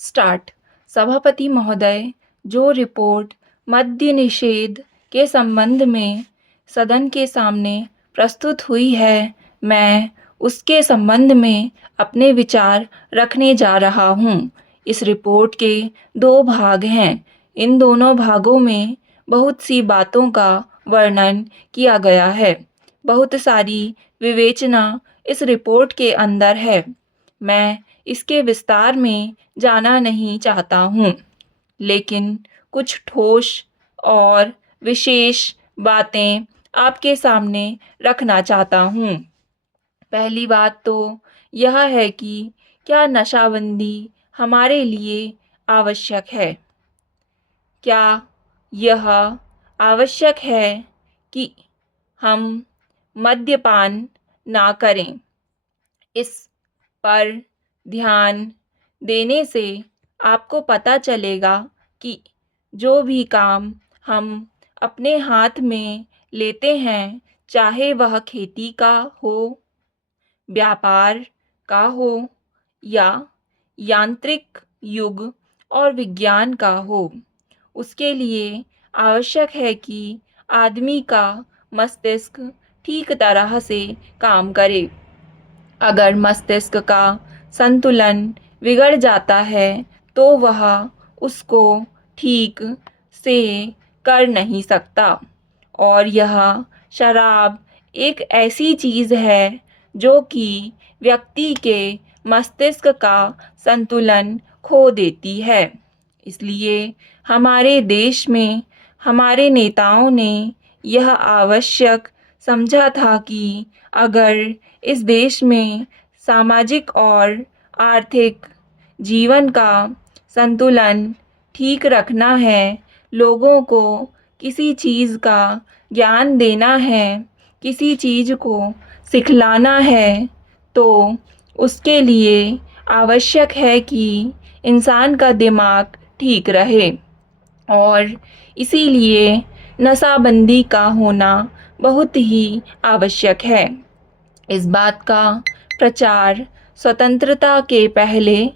Start. सभापति महोदय, जो रिपोर्ट मद्य निषेध के संबंध में सदन के सामने प्रस्तुत हुई है, मैं उसके संबंध में अपने विचार रखने जा रहा हूँ। इस रिपोर्ट के 2 भाग हैं। इन दोनों भागों में बहुत सी बातों का वर्णन किया गया है। बहुत सारी विवेचना इस रिपोर्ट के अंदर है। मैं इसके विस्तार में जाना नहीं चाहता हूँ, लेकिन कुछ ठोस और विशेष बातें आपके सामने रखना चाहता हूँ। पहली बात तो यह है कि क्या नशाबंदी हमारे लिए आवश्यक है? क्या यह आवश्यक है कि हम मद्यपान ना करें? इस पर ध्यान देने से आपको पता चलेगा कि जो भी काम हम अपने हाथ में लेते हैं, चाहे वह खेती का हो, व्यापार का हो या यांत्रिक युग और विज्ञान का हो, उसके लिए आवश्यक है कि आदमी का मस्तिष्क ठीक तरह से काम करे। अगर मस्तिष्क का संतुलन बिगड़ जाता है तो वह उसको ठीक से कर नहीं सकता। और यह शराब एक ऐसी चीज़ है जो कि व्यक्ति के मस्तिष्क का संतुलन खो देती है। इसलिए हमारे देश में हमारे नेताओं ने यह आवश्यक समझा था कि अगर इस देश में सामाजिक और आर्थिक जीवन का संतुलन ठीक रखना है, लोगों को किसी चीज़ का ज्ञान देना है, किसी चीज़ को सिखलाना है, तो उसके लिए आवश्यक है कि इंसान का दिमाग ठीक रहे। और इसीलिए नशाबंदी का होना बहुत ही आवश्यक है। इस बात का प्रचार स्वतंत्रता के पहले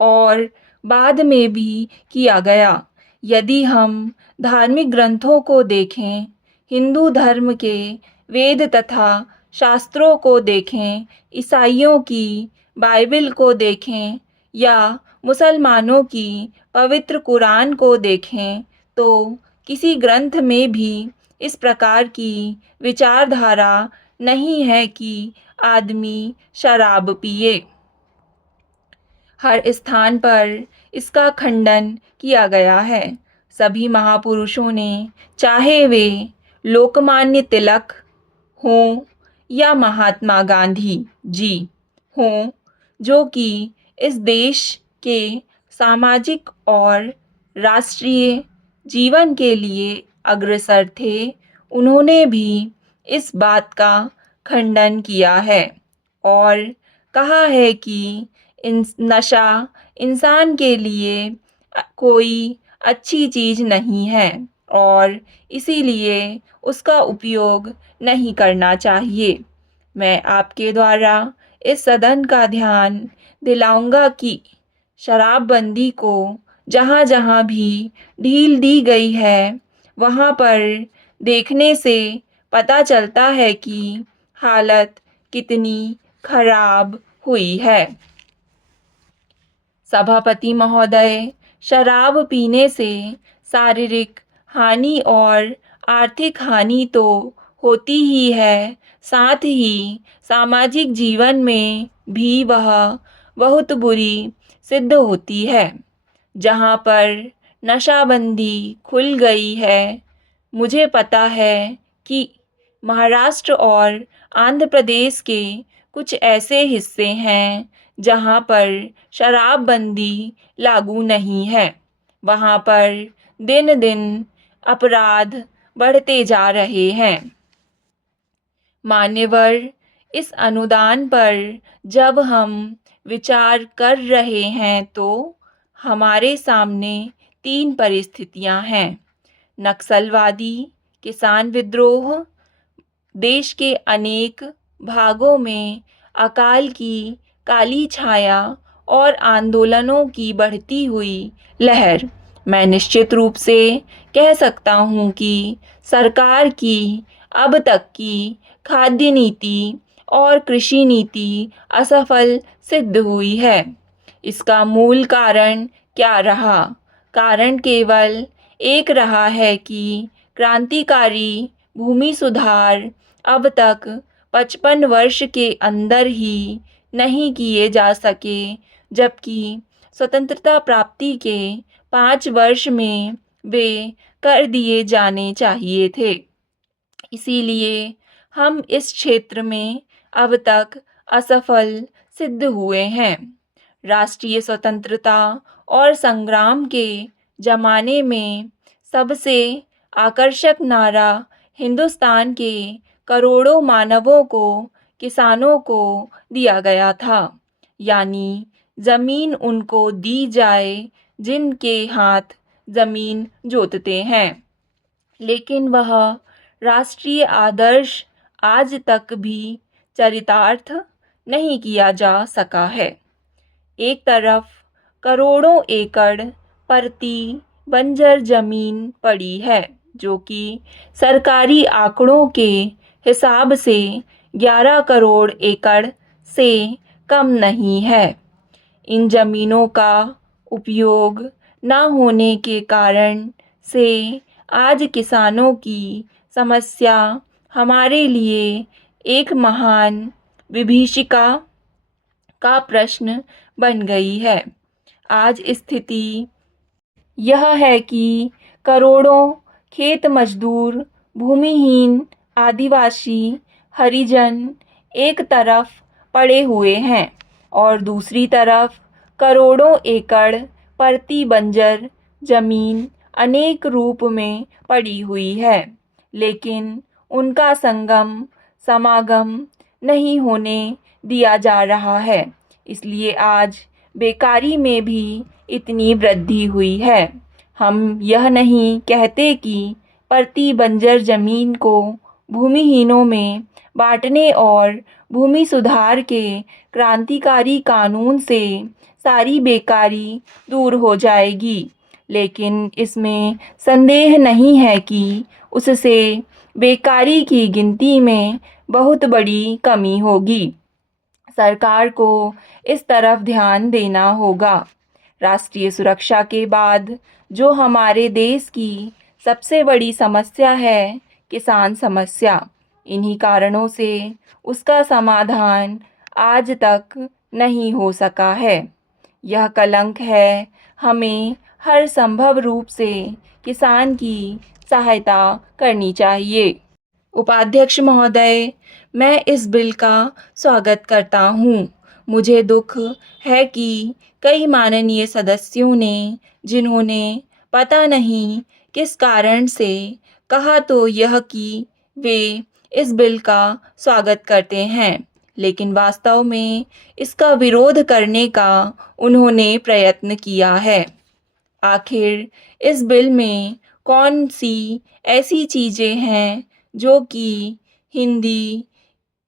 और बाद में भी किया गया। यदि हम धार्मिक ग्रंथों को देखें, हिंदू धर्म के वेद तथा शास्त्रों को देखें, ईसाइयों की बाइबल को देखें या मुसलमानों की पवित्र कुरान को देखें, तो किसी ग्रंथ में भी इस प्रकार की विचारधारा नहीं है कि आदमी शराब पिए। हर स्थान पर इसका खंडन किया गया है। सभी महापुरुषों ने, चाहे वे लोकमान्य तिलक हों या महात्मा गांधी जी हों, जो कि इस देश के सामाजिक और राष्ट्रीय जीवन के लिए अग्रसर थे, उन्होंने भी इस बात का खंडन किया है और कहा है कि नशा इंसान के लिए कोई अच्छी चीज़ नहीं है और इसीलिए उसका उपयोग नहीं करना चाहिए। मैं आपके द्वारा इस सदन का ध्यान दिलाऊंगा कि शराबबंदी को जहाँ जहाँ भी ढील दी गई है, वहाँ पर देखने से पता चलता है कि हालत कितनी खराब हुई है। सभापति महोदय, शराब पीने से शारीरिक हानि और आर्थिक हानि तो होती ही है, साथ ही सामाजिक जीवन में भी वह बहुत बुरी सिद्ध होती है। जहाँ पर नशाबंदी खुल गई है, मुझे पता है कि महाराष्ट्र और आंध्र प्रदेश के कुछ ऐसे हिस्से हैं जहाँ पर शराबबंदी लागू नहीं है। वहाँ पर दिन दिन अपराध बढ़ते जा रहे हैं। मान्यवर, इस अनुदान पर जब हम विचार कर रहे हैं तो हमारे सामने 3 परिस्थितियां हैं। नक्सलवादी, किसान विद्रोह, देश के अनेक भागों में अकाल की काली छाया और आंदोलनों की बढ़ती हुई लहर, मैं निश्चित रूप से कह सकता हूँ कि सरकार की अब तक की खाद्य नीति और कृषि नीति असफल सिद्ध हुई है। इसका मूल कारण क्या रहा? कारण केवल एक रहा है कि क्रांतिकारी भूमि सुधार अब तक 55 वर्ष के अंदर ही नहीं किए जा सके, जबकि स्वतंत्रता प्राप्ति के 5 वर्ष में वे कर दिए जाने चाहिए थे। इसीलिए हम इस क्षेत्र में अब तक असफल सिद्ध हुए हैं। राष्ट्रीय स्वतंत्रता और संग्राम के ज़माने में सबसे आकर्षक नारा हिंदुस्तान के करोड़ों मानवों को, किसानों को दिया गया था, यानी ज़मीन उनको दी जाए जिनके हाथ ज़मीन जोतते हैं। लेकिन वह राष्ट्रीय आदर्श आज तक भी चरितार्थ नहीं किया जा सका है। एक तरफ करोड़ों एकड़ परती बंजर जमीन पड़ी है, जो कि सरकारी आंकड़ों के हिसाब से 11 करोड़ एकड़ से कम नहीं है। इन जमीनों का उपयोग न होने के कारण से आज किसानों की समस्या हमारे लिए एक महान विभीषिका का प्रश्न बन गई है। आज स्थिति यह है कि करोड़ों खेत मजदूर, भूमिहीन आदिवासी, हरिजन एक तरफ पड़े हुए हैं और दूसरी तरफ करोड़ों एकड़ परती बंजर जमीन अनेक रूप में पड़ी हुई है, लेकिन उनका समागम नहीं होने दिया जा रहा है। इसलिए आज बेकारी में भी इतनी वृद्धि हुई है। हम यह नहीं कहते कि परती बंजर जमीन को भूमिहीनों में बांटने और भूमि सुधार के क्रांतिकारी कानून से सारी बेकारी दूर हो जाएगी, लेकिन इसमें संदेह नहीं है कि उससे बेकारी की गिनती में बहुत बड़ी कमी होगी। सरकार को इस तरफ ध्यान देना होगा। राष्ट्रीय सुरक्षा के बाद जो हमारे देश की सबसे बड़ी समस्या है, किसान समस्या, इन्हीं कारणों से उसका समाधान आज तक नहीं हो सका है। यह कलंक है। हमें हर संभव रूप से किसान की सहायता करनी चाहिए। उपाध्यक्ष महोदय, मैं इस बिल का स्वागत करता हूँ। मुझे दुख है कि कई माननीय सदस्यों ने, जिन्होंने पता नहीं किस कारण से कहा तो यह कि वे इस बिल का स्वागत करते हैं, लेकिन वास्तव में इसका विरोध करने का उन्होंने प्रयत्न किया है। आखिर इस बिल में कौन सी ऐसी चीज़ें हैं जो कि हिंदी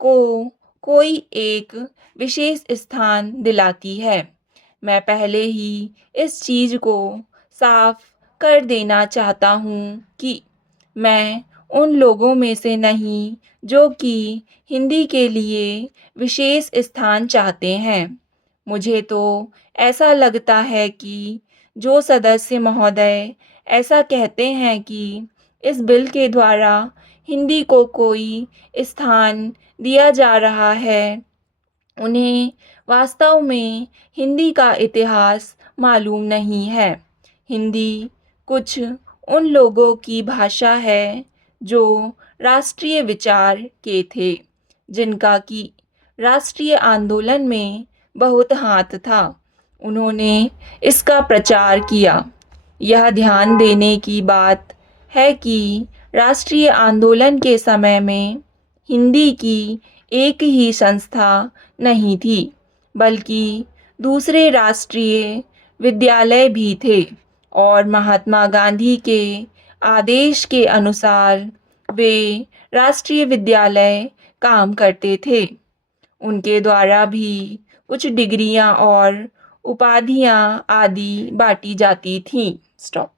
को कोई एक विशेष स्थान दिलाती है? मैं पहले ही इस चीज़ को साफ कर देना चाहता हूँ कि मैं उन लोगों में से नहीं जो कि हिंदी के लिए विशेष स्थान चाहते हैं। मुझे तो ऐसा लगता है कि जो सदस्य महोदय ऐसा कहते हैं कि इस बिल के द्वारा हिंदी को कोई स्थान दिया जा रहा है, उन्हें वास्तव में हिंदी का इतिहास मालूम नहीं है। हिंदी कुछ उन लोगों की भाषा है जो राष्ट्रीय विचार के थे, जिनका कि राष्ट्रीय आंदोलन में बहुत हाथ था। उन्होंने इसका प्रचार किया। यह ध्यान देने की बात है कि राष्ट्रीय आंदोलन के समय में हिंदी की एक ही संस्था नहीं थी, बल्कि दूसरे राष्ट्रीय विद्यालय भी थे और महात्मा गांधी के आदेश के अनुसार वे राष्ट्रीय विद्यालय काम करते थे। उनके द्वारा भी कुछ डिग्रियां और उपाधियाँ आदि बाँटी जाती थीं। स्टॉप।